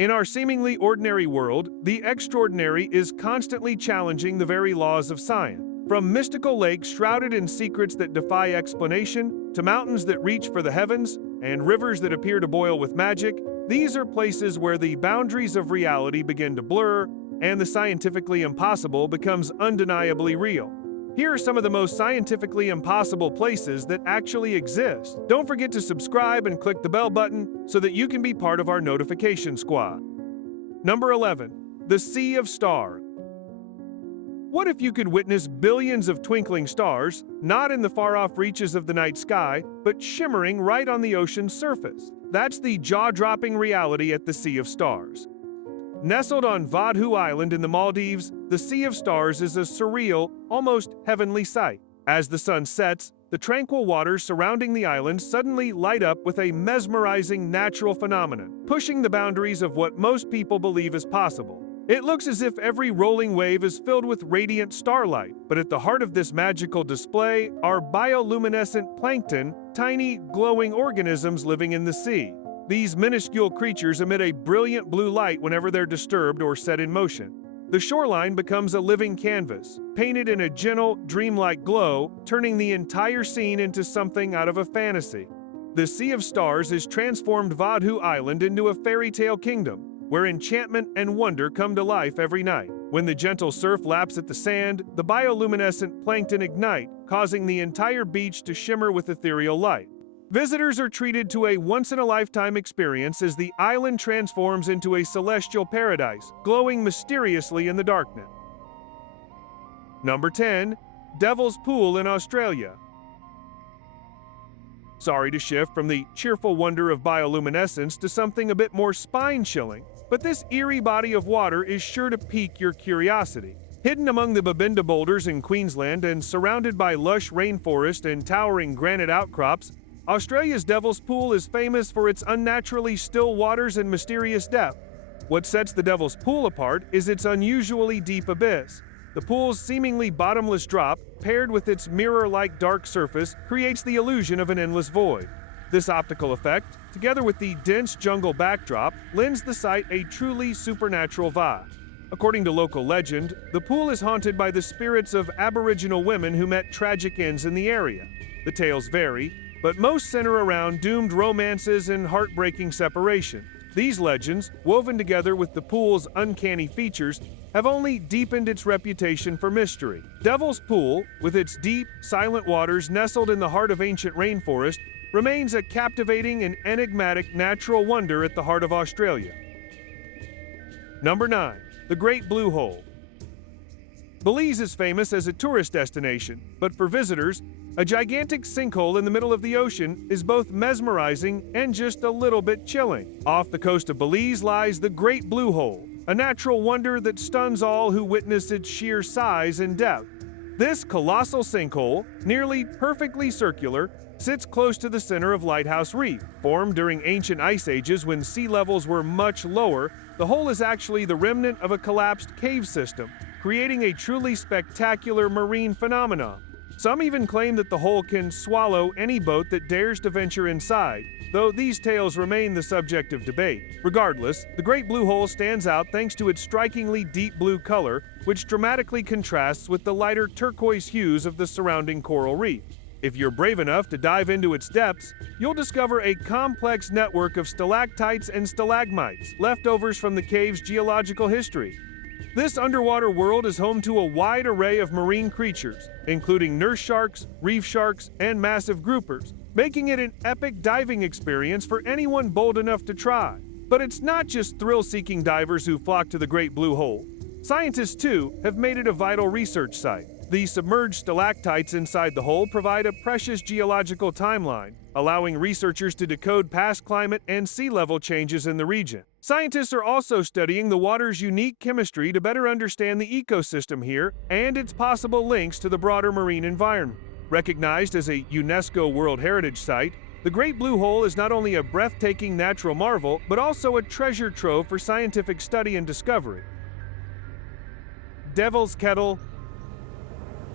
In our seemingly ordinary world, the extraordinary is constantly challenging the very laws of science. From mystical lakes shrouded in secrets that defy explanation, to mountains that reach for the heavens, and rivers that appear to boil with magic, these are places where the boundaries of reality begin to blur, and the scientifically impossible becomes undeniably real. Here are some of the most scientifically impossible places that actually exist. Don't forget to subscribe and click the bell button so that you can be part of our notification squad. Number 11. The Sea of Stars. What if you could witness billions of twinkling stars, not in the far-off reaches of the night sky, but shimmering right on the ocean's surface? That's the jaw-dropping reality at the Sea of Stars. Nestled on Vadhu Island in the Maldives, the Sea of Stars is a surreal, almost heavenly sight. As the sun sets, the tranquil waters surrounding the island suddenly light up with a mesmerizing natural phenomenon, pushing the boundaries of what most people believe is possible. It looks as if every rolling wave is filled with radiant starlight, but at the heart of this magical display are bioluminescent plankton, tiny, glowing organisms living in the sea. These minuscule creatures emit a brilliant blue light whenever they're disturbed or set in motion. The shoreline becomes a living canvas, painted in a gentle, dreamlike glow, turning the entire scene into something out of a fantasy. The Sea of Stars has transformed Vadhu Island into a fairy tale kingdom, where enchantment and wonder come to life every night. When the gentle surf laps at the sand, the bioluminescent plankton ignite, causing the entire beach to shimmer with ethereal light. Visitors are treated to a once-in-a-lifetime experience as the island transforms into a celestial paradise, glowing mysteriously in the darkness. Number 10. Devil's Pool in Australia. Sorry to shift from the cheerful wonder of bioluminescence to something a bit more spine-chilling, but this eerie body of water is sure to pique your curiosity. Hidden among the Babinda boulders in Queensland and surrounded by lush rainforest and towering granite outcrops, Australia's Devil's Pool is famous for its unnaturally still waters and mysterious depth. What sets the Devil's Pool apart is its unusually deep abyss. The pool's seemingly bottomless drop, paired with its mirror-like dark surface, creates the illusion of an endless void. This optical effect, together with the dense jungle backdrop, lends the site a truly supernatural vibe. According to local legend, the pool is haunted by the spirits of Aboriginal women who met tragic ends in the area. The tales vary, but most center around doomed romances and heartbreaking separation. These legends, woven together with the pool's uncanny features, have only deepened its reputation for mystery. Devil's Pool, with its deep, silent waters nestled in the heart of ancient rainforest, remains a captivating and enigmatic natural wonder at the heart of Australia. Number 9. The Great Blue Hole. Belize is famous as a tourist destination, but for visitors, a gigantic sinkhole in the middle of the ocean is both mesmerizing and just a little bit chilling. Off the coast of Belize lies the Great Blue Hole, a natural wonder that stuns all who witness its sheer size and depth. This colossal sinkhole, nearly perfectly circular, sits close to the center of Lighthouse Reef. Formed during ancient ice ages when sea levels were much lower, the hole is actually the remnant of a collapsed cave system, creating a truly spectacular marine phenomenon. Some even claim that the hole can swallow any boat that dares to venture inside, though these tales remain the subject of debate. Regardless, the Great Blue Hole stands out thanks to its strikingly deep blue color, which dramatically contrasts with the lighter turquoise hues of the surrounding coral reef. If you're brave enough to dive into its depths, you'll discover a complex network of stalactites and stalagmites, leftovers from the cave's geological history. This underwater world is home to a wide array of marine creatures, including nurse sharks, reef sharks, and massive groupers, making it an epic diving experience for anyone bold enough to try. But it's not just thrill-seeking divers who flock to the Great Blue Hole. Scientists, too, have made it a vital research site. The submerged stalactites inside the hole provide a precious geological timeline, allowing researchers to decode past climate and sea level changes in the region. Scientists are also studying the water's unique chemistry to better understand the ecosystem here and its possible links to the broader marine environment. Recognized as a UNESCO World Heritage Site, the Great Blue Hole is not only a breathtaking natural marvel, but also a treasure trove for scientific study and discovery. Devil's Kettle.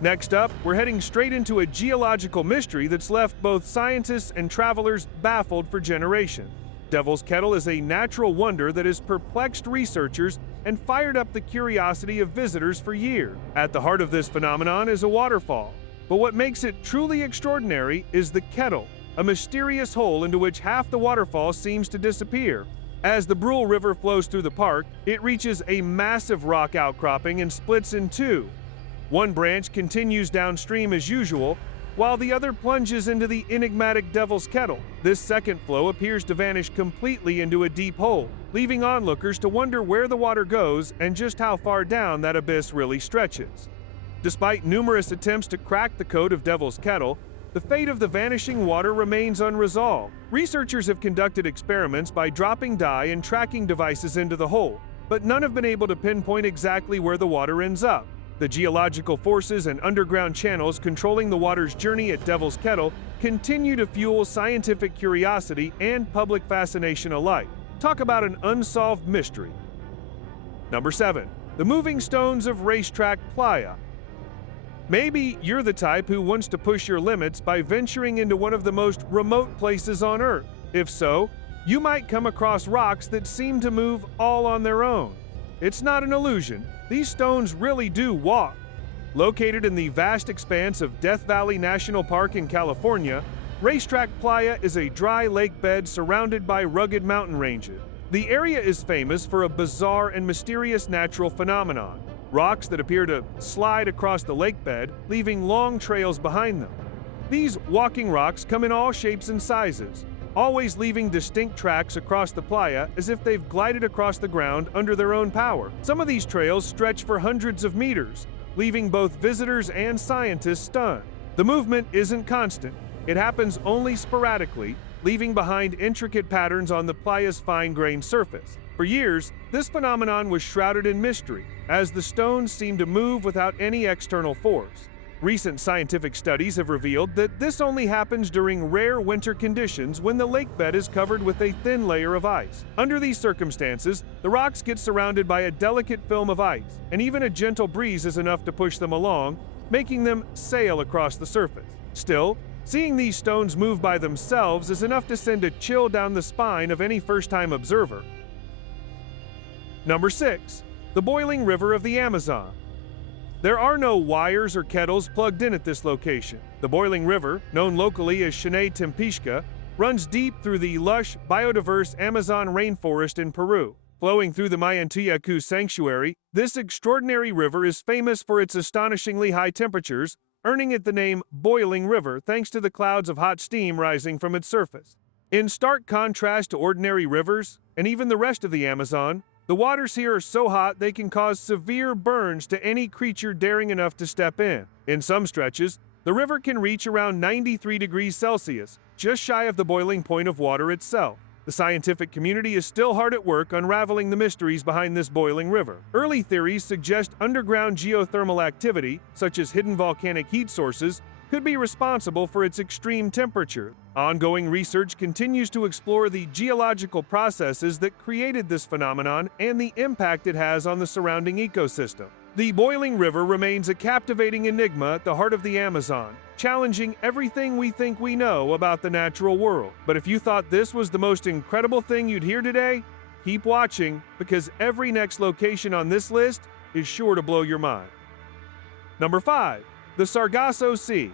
Next up, we're heading straight into a geological mystery that's left both scientists and travelers baffled for generations. Devil's Kettle is a natural wonder that has perplexed researchers and fired up the curiosity of visitors for years. At the heart of this phenomenon is a waterfall, but what makes it truly extraordinary is the kettle, a mysterious hole into which half the waterfall seems to disappear. As the Brule River flows through the park, it reaches a massive rock outcropping and splits in two. One branch continues downstream as usual, while the other plunges into the enigmatic Devil's Kettle. This second flow appears to vanish completely into a deep hole, leaving onlookers to wonder where the water goes and just how far down that abyss really stretches. Despite numerous attempts to crack the code of Devil's Kettle, the fate of the vanishing water remains unresolved. Researchers have conducted experiments by dropping dye and tracking devices into the hole, but none have been able to pinpoint exactly where the water ends up. The geological forces and underground channels controlling the water's journey at Devil's Kettle continue to fuel scientific curiosity and public fascination alike. Talk about an unsolved mystery. Number 7. The Moving Stones of Racetrack Playa. Maybe you're the type who wants to push your limits by venturing into one of the most remote places on Earth. If so, you might come across rocks that seem to move all on their own. It's not an illusion. These stones really do walk. Located in the vast expanse of Death Valley National Park in California, Racetrack Playa is a dry lake bed surrounded by rugged mountain ranges. The area is famous for a bizarre and mysterious natural phenomenon: rocks that appear to slide across the lake bed, leaving long trails behind them. These walking rocks come in all shapes and sizes, always leaving distinct tracks across the playa as if they've glided across the ground under their own power. Some of these trails stretch for hundreds of meters, leaving both visitors and scientists stunned. The movement isn't constant. It happens only sporadically, leaving behind intricate patterns on the playa's fine-grained surface. For years, this phenomenon was shrouded in mystery, as the stones seemed to move without any external force. Recent scientific studies have revealed that this only happens during rare winter conditions when the lake bed is covered with a thin layer of ice. Under these circumstances, the rocks get surrounded by a delicate film of ice, and even a gentle breeze is enough to push them along, making them sail across the surface. Still, seeing these stones move by themselves is enough to send a chill down the spine of any first-time observer. Number 6. The Boiling River of the Amazon. There are no wires or kettles plugged in at this location. The Boiling River, known locally as Shanay Tempishka, runs deep through the lush, biodiverse Amazon rainforest in Peru. Flowing through the Mayantiyacu Sanctuary, this extraordinary river is famous for its astonishingly high temperatures, earning it the name Boiling River thanks to the clouds of hot steam rising from its surface. In stark contrast to ordinary rivers, and even the rest of the Amazon, the waters here are so hot they can cause severe burns to any creature daring enough to step in. In some stretches, the river can reach around 93 degrees Celsius, just shy of the boiling point of water itself. The scientific community is still hard at work unraveling the mysteries behind this boiling river. Early theories suggest underground geothermal activity, such as hidden volcanic heat sources, could be responsible for its extreme temperature. Ongoing research continues to explore the geological processes that created this phenomenon and the impact it has on the surrounding ecosystem. The boiling river remains a captivating enigma at the heart of the Amazon, challenging everything we think we know about the natural world. But if you thought this was the most incredible thing you'd hear today, keep watching, because every next location on this list is sure to blow your mind. Number 5. The Sargasso Sea.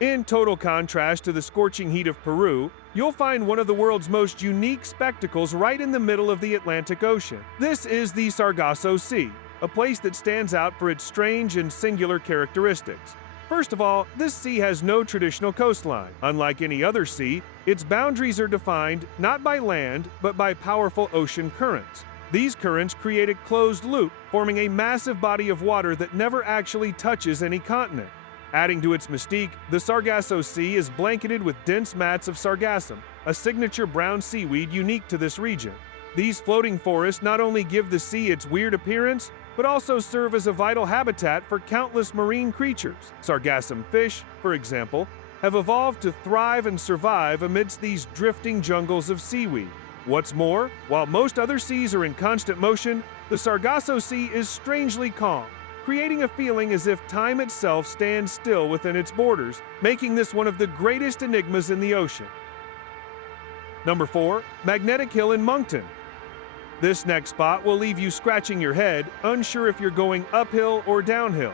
In total contrast to the scorching heat of Peru, you'll find one of the world's most unique spectacles right in the middle of the Atlantic Ocean. This is the Sargasso Sea, a place that stands out for its strange and singular characteristics. First of all, this sea has no traditional coastline. Unlike any other sea, its boundaries are defined not by land, but by powerful ocean currents. These currents create a closed loop, forming a massive body of water that never actually touches any continent. Adding to its mystique, the Sargasso Sea is blanketed with dense mats of sargassum, a signature brown seaweed unique to this region. These floating forests not only give the sea its weird appearance, but also serve as a vital habitat for countless marine creatures. Sargassum fish, for example, have evolved to thrive and survive amidst these drifting jungles of seaweed. What's more, while most other seas are in constant motion, the Sargasso Sea is strangely calm, creating a feeling as if time itself stands still within its borders, making this one of the greatest enigmas in the ocean. Number 4. Magnetic Hill in Moncton. This next spot will leave you scratching your head, unsure if you're going uphill or downhill.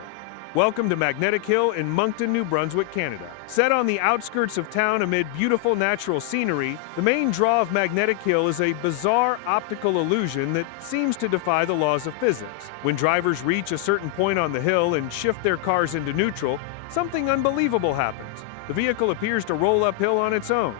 Welcome to Magnetic Hill in Moncton, New Brunswick, Canada. Set on the outskirts of town amid beautiful natural scenery, the main draw of Magnetic Hill is a bizarre optical illusion that seems to defy the laws of physics. When drivers reach a certain point on the hill and shift their cars into neutral, something unbelievable happens. The vehicle appears to roll uphill on its own.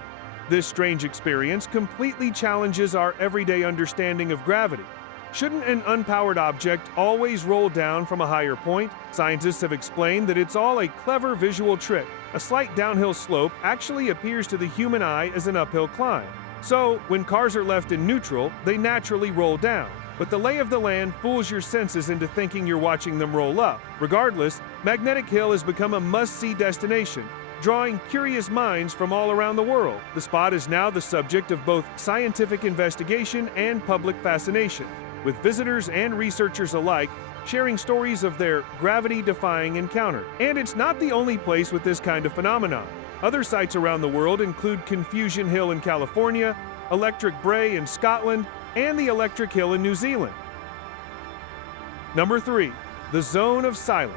This strange experience completely challenges our everyday understanding of gravity. Shouldn't an unpowered object always roll down from a higher point? Scientists have explained that it's all a clever visual trick. A slight downhill slope actually appears to the human eye as an uphill climb. So, when cars are left in neutral, they naturally roll down. But the lay of the land fools your senses into thinking you're watching them roll up. Regardless, Magnetic Hill has become a must-see destination, drawing curious minds from all around the world. The spot is now the subject of both scientific investigation and public fascination, with visitors and researchers alike sharing stories of their gravity-defying encounter. And it's not the only place with this kind of phenomenon. Other sites around the world include Confusion Hill in California, Electric Brae in Scotland, and the Electric Hill in New Zealand. Number 3. The Zone of Silence.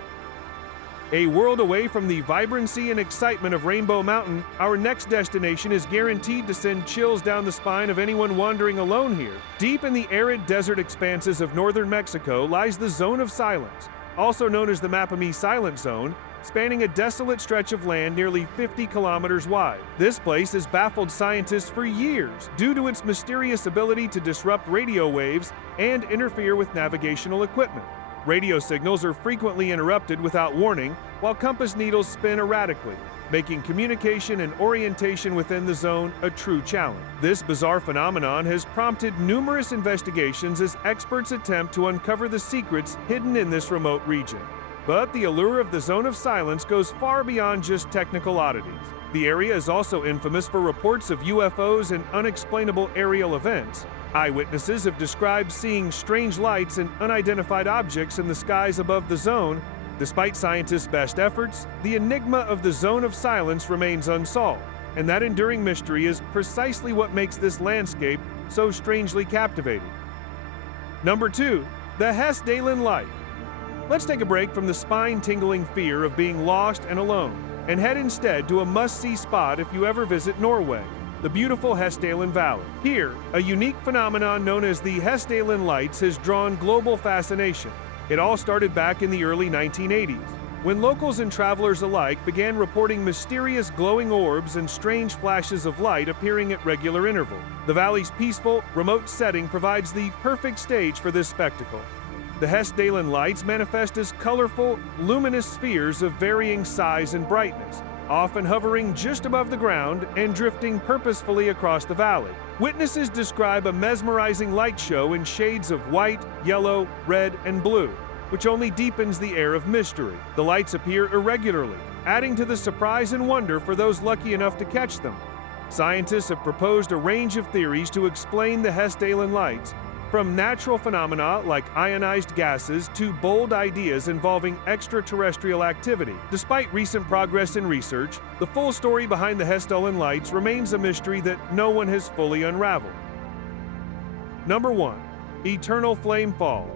A world away from the vibrancy and excitement of Rainbow Mountain, our next destination is guaranteed to send chills down the spine of anyone wandering alone here. Deep in the arid desert expanses of northern Mexico lies the Zone of Silence, also known as the Mapimí Silent Zone, spanning a desolate stretch of land nearly 50 kilometers wide. This place has baffled scientists for years due to its mysterious ability to disrupt radio waves and interfere with navigational equipment. Radio signals are frequently interrupted without warning, while compass needles spin erratically, making communication and orientation within the zone a true challenge. This bizarre phenomenon has prompted numerous investigations as experts attempt to uncover the secrets hidden in this remote region. But the allure of the Zone of Silence goes far beyond just technical oddities. The area is also infamous for reports of UFOs and unexplainable aerial events. Eyewitnesses have described seeing strange lights and unidentified objects in the skies above the zone. Despite scientists' best efforts, the enigma of the Zone of Silence remains unsolved, and that enduring mystery is precisely what makes this landscape so strangely captivating. Number 2. The Hessdalen Light. Let's take a break from the spine-tingling fear of being lost and alone, and head instead to a must-see spot if you ever visit Norway: the beautiful Hessdalen Valley. Here, a unique phenomenon known as the Hessdalen Lights has drawn global fascination. It all started back in the early 1980s, when locals and travelers alike began reporting mysterious glowing orbs and strange flashes of light appearing at regular intervals. The valley's peaceful, remote setting provides the perfect stage for this spectacle. The Hessdalen Lights manifest as colorful, luminous spheres of varying size and brightness, often hovering just above the ground and drifting purposefully across the valley. Witnesses describe a mesmerizing light show in shades of white, yellow, red, and blue, which only deepens the air of mystery. The lights appear irregularly, adding to the surprise and wonder for those lucky enough to catch them. Scientists have proposed a range of theories to explain the Hessdalen Lights, from natural phenomena like ionized gases to bold ideas involving extraterrestrial activity. Despite recent progress in research, the full story behind the Hessdalen Lights remains a mystery that no one has fully unraveled. Number 1. Eternal Flame Fall.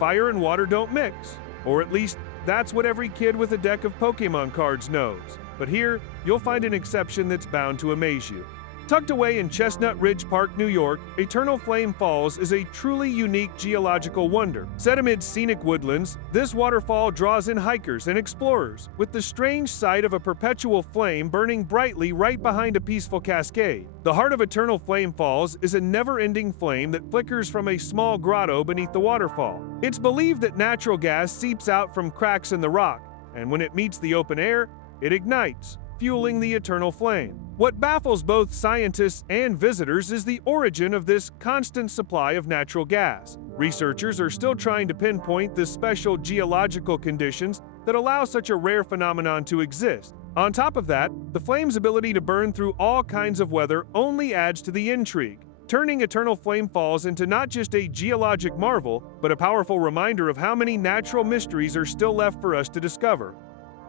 Fire and water don't mix, or at least that's what every kid with a deck of Pokemon cards knows. But here, you'll find an exception that's bound to amaze you. Tucked away in Chestnut Ridge Park, New York, Eternal Flame Falls is a truly unique geological wonder. Set amid scenic woodlands, this waterfall draws in hikers and explorers, with the strange sight of a perpetual flame burning brightly right behind a peaceful cascade. The heart of Eternal Flame Falls is a never-ending flame that flickers from a small grotto beneath the waterfall. It's believed that natural gas seeps out from cracks in the rock, and when it meets the open air, it ignites, fueling the eternal flame. What baffles both scientists and visitors is the origin of this constant supply of natural gas. Researchers are still trying to pinpoint the special geological conditions that allow such a rare phenomenon to exist. On top of that, the flame's ability to burn through all kinds of weather only adds to the intrigue, turning Eternal Flame Falls into not just a geologic marvel, but a powerful reminder of how many natural mysteries are still left for us to discover.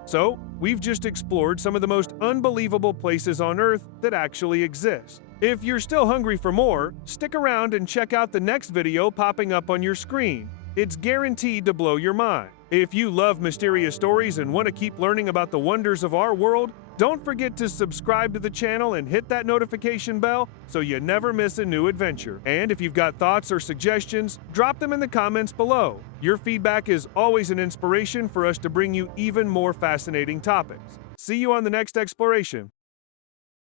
So, we've just explored some of the most unbelievable places on Earth that actually exist. If you're still hungry for more, stick around and check out the next video popping up on your screen. It's guaranteed to blow your mind. If you love mysterious stories and want to keep learning about the wonders of our world, don't forget to subscribe to the channel and hit that notification bell so you never miss a new adventure. And if you've got thoughts or suggestions, drop them in the comments below. Your feedback is always an inspiration for us to bring you even more fascinating topics. See you on the next exploration.